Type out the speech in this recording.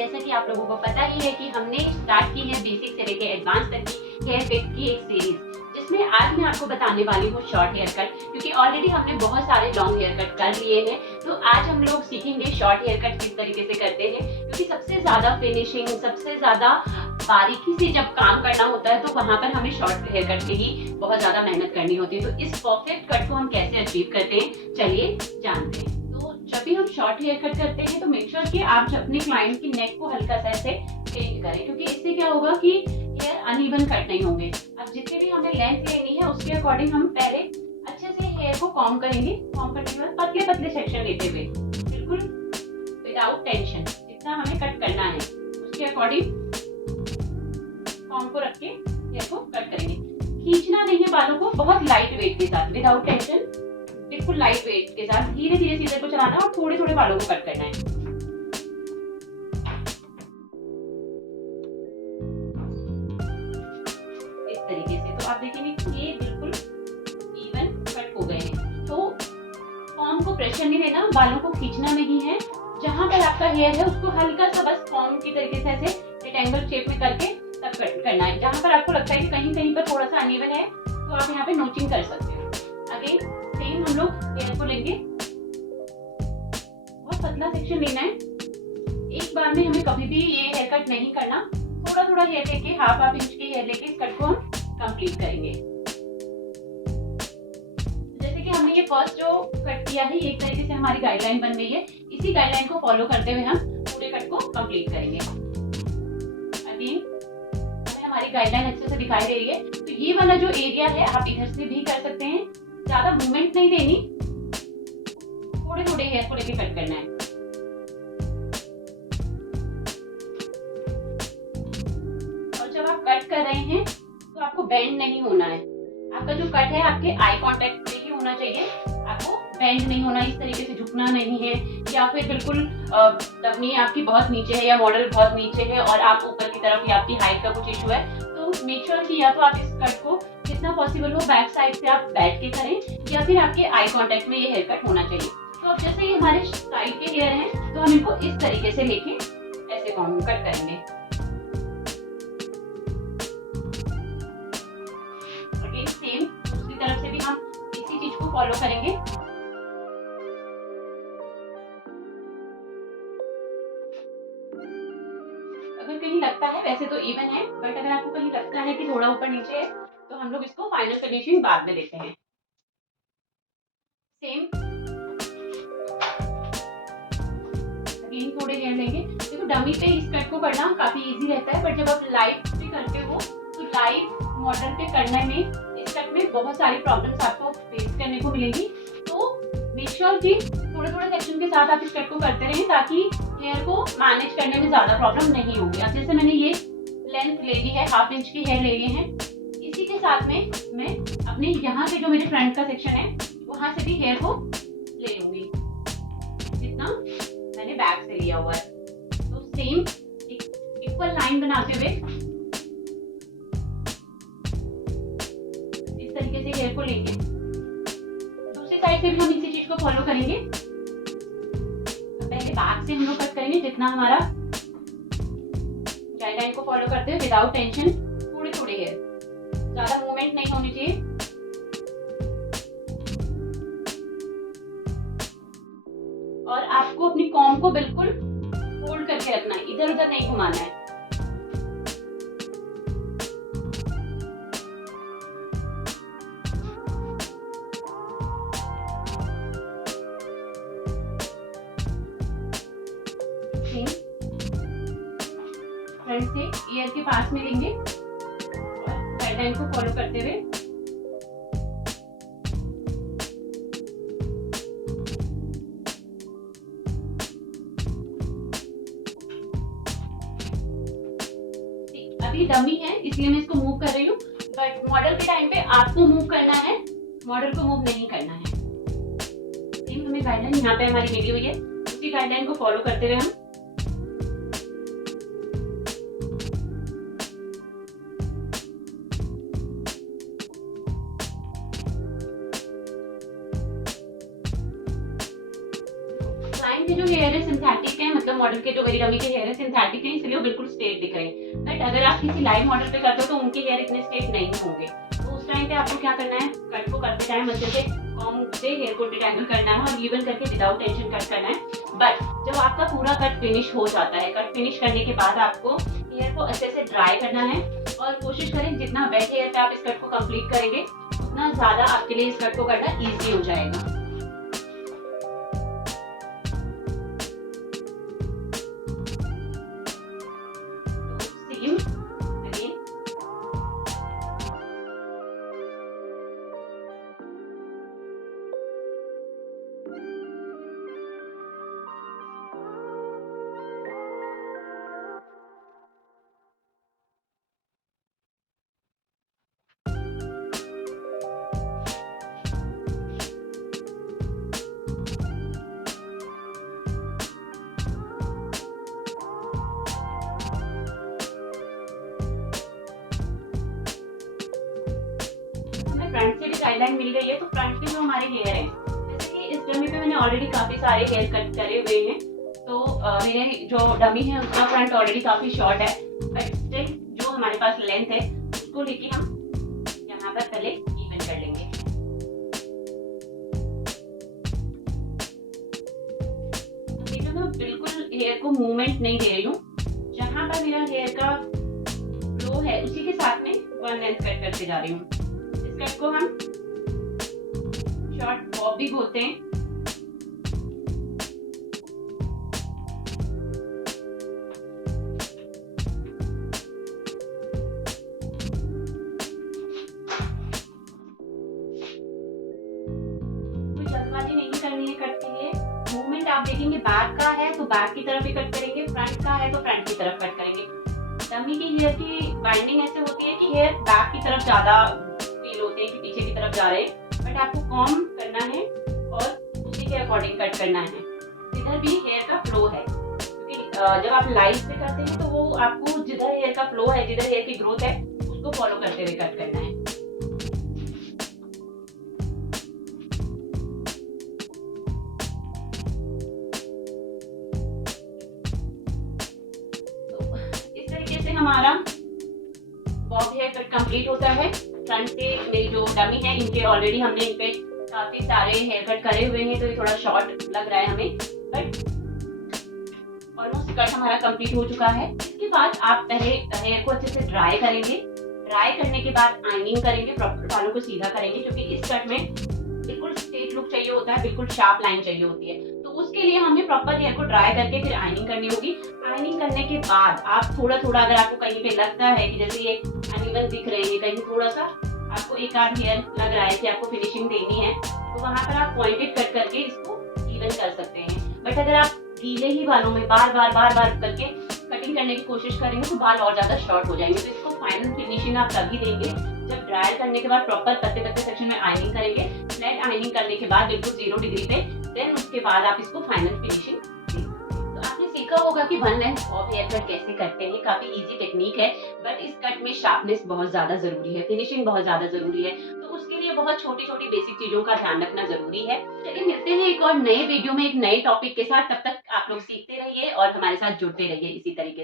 जैसा कि आप लोगों को पता ही है कि हमने स्टार्ट की है बेसिक से लेके एडवांस तक की हेयर कट की एक सीरीज, जिसमें आज मैं आपको बताने वाली हूँ शॉर्ट हेयर कट, क्योंकि ऑलरेडी हमने बहुत सारे लॉन्ग हेयर कट कर लिए हैं। तो आज हम लोग सीखेंगे शॉर्ट हेयर कट किस तरीके से करते हैं, क्योंकि सबसे ज्यादा फिनिशिंग, सबसे ज्यादा बारीकी से जब काम करना होता है तो वहां पर हमें शॉर्ट हेयर कट के ही बहुत ज्यादा मेहनत करनी होती है। तो इस परफेक्ट कट को हम कैसे अचीव करते हैं, चलिए जानते हैं। तो जब भी हम शॉर्ट हेयर कट करते हैं तो मेक श्योर कि आप अपने क्लाइंट की नेक को हल्का सा ऐसे चेंज करें, क्योंकि इससे क्या होगा कि हेयर अनइवन कट नहीं होंगे। अब जितने भी हमें लेंथ लेनी है उसके अकॉर्डिंग हम पहले अच्छे से हेयर को कॉम करेंगे। कॉम करने के बाद पतले पतले सेक्शन लेते हुए, बिल्कुल विदाउट टेंशन, जितना हमें कट करना है उसके अकॉर्डिंग कॉम को रख के हेयर को कट करेंगे। खींचना नहीं है बालों को, बहुत लाइट वेट के साथ, विदाउट टेंशन, बिल्कुल लाइट वेट के साथ धीरे धीरे सीजर को चलाना है और थोड़े थोड़े बालों को कट करना है। इस तरीके से तो आप देखेंगे कि ये बिल्कुल इवन कट हो गए हैं। तो कॉम को प्रेशर नहीं देना, बालों को खींचना नहीं है। जहां पर आपका हेयर है उसको हल्का सा बस कॉम की तरीके से ऐसे रेक्टेंगल शेप में करके तब कट करना है। जहां पर आपको लगता है कि कहीं कहीं पर थोड़ा सा अनइवन है तो आप यहाँ पे नोचिंग कर सकते हो। अगेन सेम हम लोग हेयर को लेंगे, बहुत पतला सेक्शन लेना है। एक बार में हमें कभी भी ये हेयर कट नहीं करना, थोड़ा थोड़ा हेयर लेके, हाफ इंच की हेयर लेके इस कट को हम कंप्लीट करेंगे। जैसे कि हमने ये फर्स्ट जो कट किया है, एक तरीके से हमारी गाइडलाइन बन गई है। इसी गाइडलाइन को फॉलो करते हुए हम पूरे कट को कंप्लीट करेंगे। अगेन हमारी गाइडलाइन अच्छे से दिखाई दे रही है, तो ये वाला जो एरिया है आप इधर से भी कर सकते हैं। ज्यादा मूवमेंट नहीं देनी, थोड़े थोड़े हेयर को लेके कट करना है। और जब आप कट कर रहे हैं तो आपको बेंड नहीं होना है। आपका जो कट है आपके आई कांटेक्ट पे ही होना चाहिए। आपको बेंड नहीं होना, इस तरीके से झुकना नहीं है, या फिर बिल्कुल टखनी आपकी बहुत नीचे है या मॉडल बहुत नीचे है और आप ऊपर की तरफ या आपकी हाइट का कुछ इशू है, तो मेक श्योर कि या तो आप इस कट को जितना पॉसिबल हो बैक साइड से आप बैठ के करें, या फिर आपके आई कांटेक्ट में ये हेयर कट होना चाहिए। तो अब जैसे ये हमारे साइड के हेयर हैं तो हम इनको इस तरीके से लेके ऐसे कॉम कट करेंगे। अगेन सेम दूसरी तरफ से भी हम इसी चीज को फॉलो करेंगे। अगर कहीं लगता है, वैसे तो इवन है, बट अगर आपको कहीं लगता है कि थोड़ा ऊपर नीचे है तो हम लोग इसको फाइनल फिनिशिंग बाद में देते हैं। सेम अगेन थोड़े हेयर लेंगे। देखो डमी पे इस कट को करना काफी इजी रहता है, बट जब आप लाइव पे करते हो तो लाइव मॉडल पे करने में इस कट में बहुत सारी प्रॉब्लम्स आपको फेस करने को मिलेंगी। तो मेक श्योर कि थोड़े थोड़े सेक्शन के साथ आप इस कट को करते रहें, ताकि हेयर को मैनेज करने में ज्यादा प्रॉब्लम नहीं होगी। अब जैसे मैंने ये लेंथ ले ली है, हाफ इंच की हेयर ले लिए हैं, इसी के साथ में मैं अपने यहाँ से जो मेरे फ्रंट का सेक्शन है वहां से भी हेयर को ले लूंगी, जितना मैंने बैक से लिया हुआ है। तो सेम इक्वल लाइन बनाते हुए इस तरीके से हेयर को लेंगे। दूसरी साइड से भी हम इसी चीज को फॉलो करेंगे। पहले बैक से हम लोग कट करेंगे, जितना हमारा गाइडलाइन को फॉलो करते हुए विदाउट टेंशन, थोड़े थोड़े हेयर, ज्यादा मूवमेंट नहीं होनी चाहिए। और आपको अपनी कॉम को बिल्कुल होल्ड करके रखना है, इधर उधर नहीं घुमाना है। फ्रंट से ईयर के पास में लेंगे और गाइडलाइन को फॉलो करते हुए अभी डमी है इसलिए मैं इसको मूव कर रही हूँ, बट मॉडल के टाइम पे आपको मूव करना है, मॉडल को मूव नहीं करना है। हमें गाइडलाइन यहाँ पे हमारी मिली हुई है, उसी गाइडलाइन को फॉलो करते हुए हम के जो हेयर है सिंथेटिक है, मतलब मॉडल के जो मेरी डमी के हेयर है सिंथेटिक है, इसलिए वो बिल्कुल स्ट्रेट दिख रहे हैं। बट अगर आप किसी लाइव मॉडल पे करते हो तो उनके हेयर इतने स्ट्रेट नहीं होंगे। तो उस टाइम पे आपको क्या करना है, कट को करते टाइम अच्छे से कॉम्ब से हेयर को डिटेंगल करना है और इवन करके विदाउट टेंशन कट करना है। बट जब आपका पूरा कट फिनिश हो जाता है, कट फिनिश करने के बाद आपको हेयर को अच्छे से ड्राई करना है और कोशिश करें जितना वेट हेयर पे आप इस कट को कंप्लीट करेंगे उतना ज्यादा आपके लिए इस कट को करना इजी हो जाएगा। सेम अगेन फ्रंट से भी गाइडलाइन मिल गई है। तो फ्रंट के जो हमारे हेयर है, जैसे कि इस डमी पे मैंने ऑलरेडी काफी सारे हेयर कट करे हुए हैं, तो मेरे जो डमी है उसका फ्रंट ऑलरेडी काफी शॉर्ट है। बट स्टिल जो हमारे पास लेंथ है उसको लेके हम यहाँ पर पहले इवन कर लेंगे। तो देखो मैं बिल्कुल हेयर को मूवमेंट नहीं दे रही हूँ, जहाँ पर मेरा हेयर का फ्लो है उसी के साथ में वन लेंथ कट करते जा रही हूँ। कट को हम शॉर्ट बॉब भी बोलते हैं। कोई जल्दबाजी नहीं करनी है कट के लिए। मूवमेंट आप देखेंगे बैक का है तो बैक की तरफ ही कट करेंगे, फ्रंट का है तो फ्रंट की तरफ कट करेंगे। डमी की हेयर की बाइंडिंग ऐसे होती है कि हेयर बैक की तरफ ज्यादा होते हैं कि पीछे की तरफ जा रहे हैं, बट आपको कॉम्ब करना है और उसी के अकॉर्डिंग कट करना है। जिधर भी हेयर का फ्लो है, क्योंकि जब आप लाइव से करते हैं तो वो आपको जिधर हेयर का फ्लो है, जिधर हेयर की ग्रोथ है उसको फॉलो करते हुए कट करना है। तो इस तरीके से हमारा बॉब हेयर कट कंप्लीट होता है। फ्रंट से मेरी जो डमी है इनके ऑलरेडी हमने इन पे काफी सारे हेयर कट करे हुए हैं, तो ये थोड़ा शॉर्ट लग रहा है हमें, बट ऑलमोस्ट कट हमारा कंप्लीट हो चुका है। इसके बाद आप पहले हेयर को अच्छे से ड्राई करेंगे। ड्राई करने के बाद आइनिंग करेंगे, प्रॉपर बालों को सीधा करेंगे, क्योंकि इस कट में बिल्कुल स्ट्रेट लुक चाहिए होता है, बिल्कुल शार्प लाइन चाहिए होती है। तो उसके लिए हमें प्रॉपर हेयर को ड्राई करके फिर आइनिंग करनी होगी। आइनिंग करने के बाद आप थोड़ा थोड़ा, अगर आपको कहीं पे लगता है कि जैसे ये अनइवन दिख रहे हैं, कहीं थोड़ा सा आपको एक आध हेयर लग रहा है कि आपको फिनिशिंग देनी है, तो वहां पर आप पॉइंटेड कट करके इसको इवन कर सकते हैं। बट अगर आप गीले ही बालों में बार बार करके कटिंग करने की कोशिश करेंगे तो बाल और ज्यादा शॉर्ट हो जाएंगे। तो इसको फाइनल फिनिशिंग आप तभी देंगे जब ड्राई करने के बाद प्रॉपर पत्ते पत्ते सेक्शन में आइनिंग करेंगे। फ्लैट आइनिंग करने के बाद बिल्कुल 0 डिग्री पे, देन उसके बाद आप इसको फाइनल फिनिशिंग दें। तो आपने सीखा होगा कि one length bob hair cut कैसे करते हैं। काफी इजी टेक्निक है, बट इस कट में शार्पनेस बहुत ज्यादा जरूरी है, फिनिशिंग बहुत ज्यादा जरूरी है। तो उसके लिए बहुत छोटी छोटी बेसिक चीजों का ध्यान रखना जरूरी है। चलिए मिलते हैं एक और नए वीडियो में एक नए टॉपिक के साथ। तब तक आप लोग सीखते रहिए और हमारे साथ जुड़ते रहिए इसी तरीके